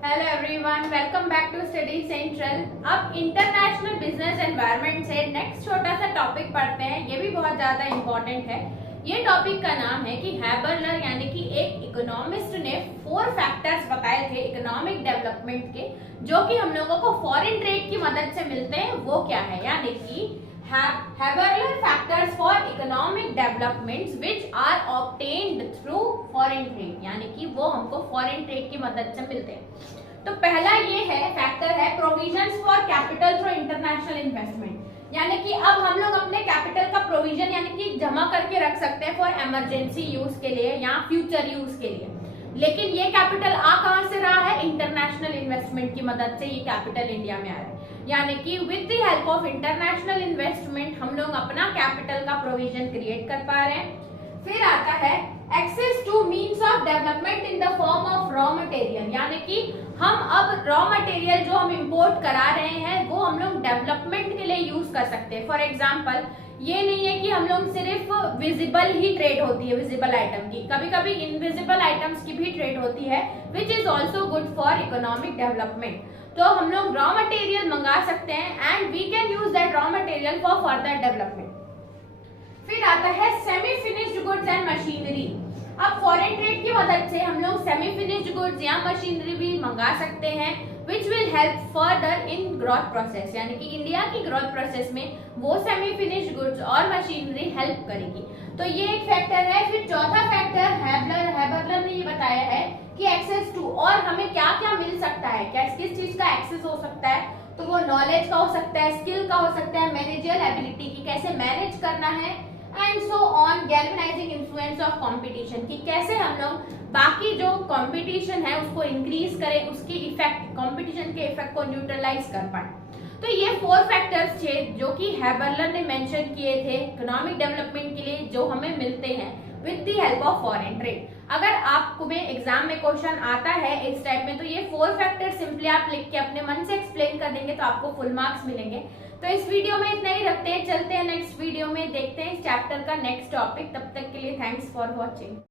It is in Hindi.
Hello everyone, welcome back to Study Central. अब इंटरनेशनल बिजनेस एनवायरनमेंट से नेक्स्ट छोटा सा टॉपिक पढ़ते हैं। ये भी बहुत ज्यादा इम्पोर्टेंट है। ये टॉपिक का नाम है कि हैबरलर यानी कि एक इकोनॉमिस्ट ने 4 फैक्टर्स बताए थे इकोनॉमिक डेवलपमेंट के, जो कि हम लोगों को फॉरेन ट्रेड की मदद से मिलते हैं। वो क्या है, यानी कि Haberler factors for economic developments which are obtained through foreign trade, यानी कि वो हमको फॉरेन ट्रेड की मदद से मिलते हैं। तो पहला ये है फैक्टर है provisions for capital through international investment, यानी कि अब हम लोग अपने कैपिटल का प्रोविजन यानी कि जमा करके रख सकते हैं फॉर इमरजेंसी यूज के लिए या फ्यूचर यूज के लिए। लेकिन ये कैपिटल आ कहां से रहा है? इंटरनेशनल इन्वेस्टमेंट की मदद से ये कैपिटल इंडिया में आ रहा है। यानी कि with the help of international investment हम लोग अपना कैपिटल का प्रोविजन क्रिएट कर पा रहे हैं। फिर आता है access to means of development in the form of raw material, यानी कि हम अब रॉ मटेरियल जो हम इंपोर्ट करा रहे हैं वो हम लोग डेवलपमेंट के लिए यूज कर सकते हैं। फॉर एग्जाम्पल, ये नहीं है कि हम लोग सिर्फ विजिबल ही ट्रेड होती है विजिबल आइटम की, कभी कभी इनविजिबल आइटम्स की भी ट्रेड होती है, which is also good for economic development. तो हम लोग रॉ मटेरियल मंगा सकते हैं and we can use that raw material for further development. फिर आता है semi finished goods and machinery. अब फॉरेन ट्रेड की मदद से हम लोग सेमी फिनिश्ड गुड्स या मशीनरी भी मंगा सकते हैं, which will help further in growth process, यानी कि इंडिया की ग्रोथ प्रोसेस में वो सेमी फिनिश्ड गुड्स और मशीनरी हेल्प करेगी। तो ये एक फैक्टर है। फिर चौथा फैक्टर हैबरलर ने ये बताया है कि एक्सेस टू, और हमें क्या क्या मिल सकता है, क्या किस चीज का एक्सेस हो सकता है, तो वो नॉलेज का हो सकता है, स्किल का हो सकता है, मैनेजर एबिलिटी की कैसे मैनेज करना है, and so on, galvanising influence of competition की कैसे हम लोग बाकी जो कंपटीशन है उसको इंक्रीज करें, उसकी इफेक्ट, कंपटीशन के इफेक्ट को न्यूट्रलाइज कर पाए। तो ये 4 फैक्टर्स थे जो कि हैबरलर ने मेंशन किए थे इकोनॉमिक डेवलपमेंट के लिए, जो हमें मिलते हैं with the help of foreign trade. अगर आपको में एग्जाम में क्वेश्चन आता है इस टाइप में, तो ये 4 फैक्टर सिंपली आप लिख के अपने मन से एक्सप्लेन कर देंगे तो आपको फुल मार्क्स मिलेंगे। तो इस वीडियो में इतना ही रखते हैं, चलते हैं नेक्स्ट वीडियो में, देखते हैं इस चैप्टर का नेक्स्ट टॉपिक। तब तक के लिए थैंक्स फॉर वॉचिंग।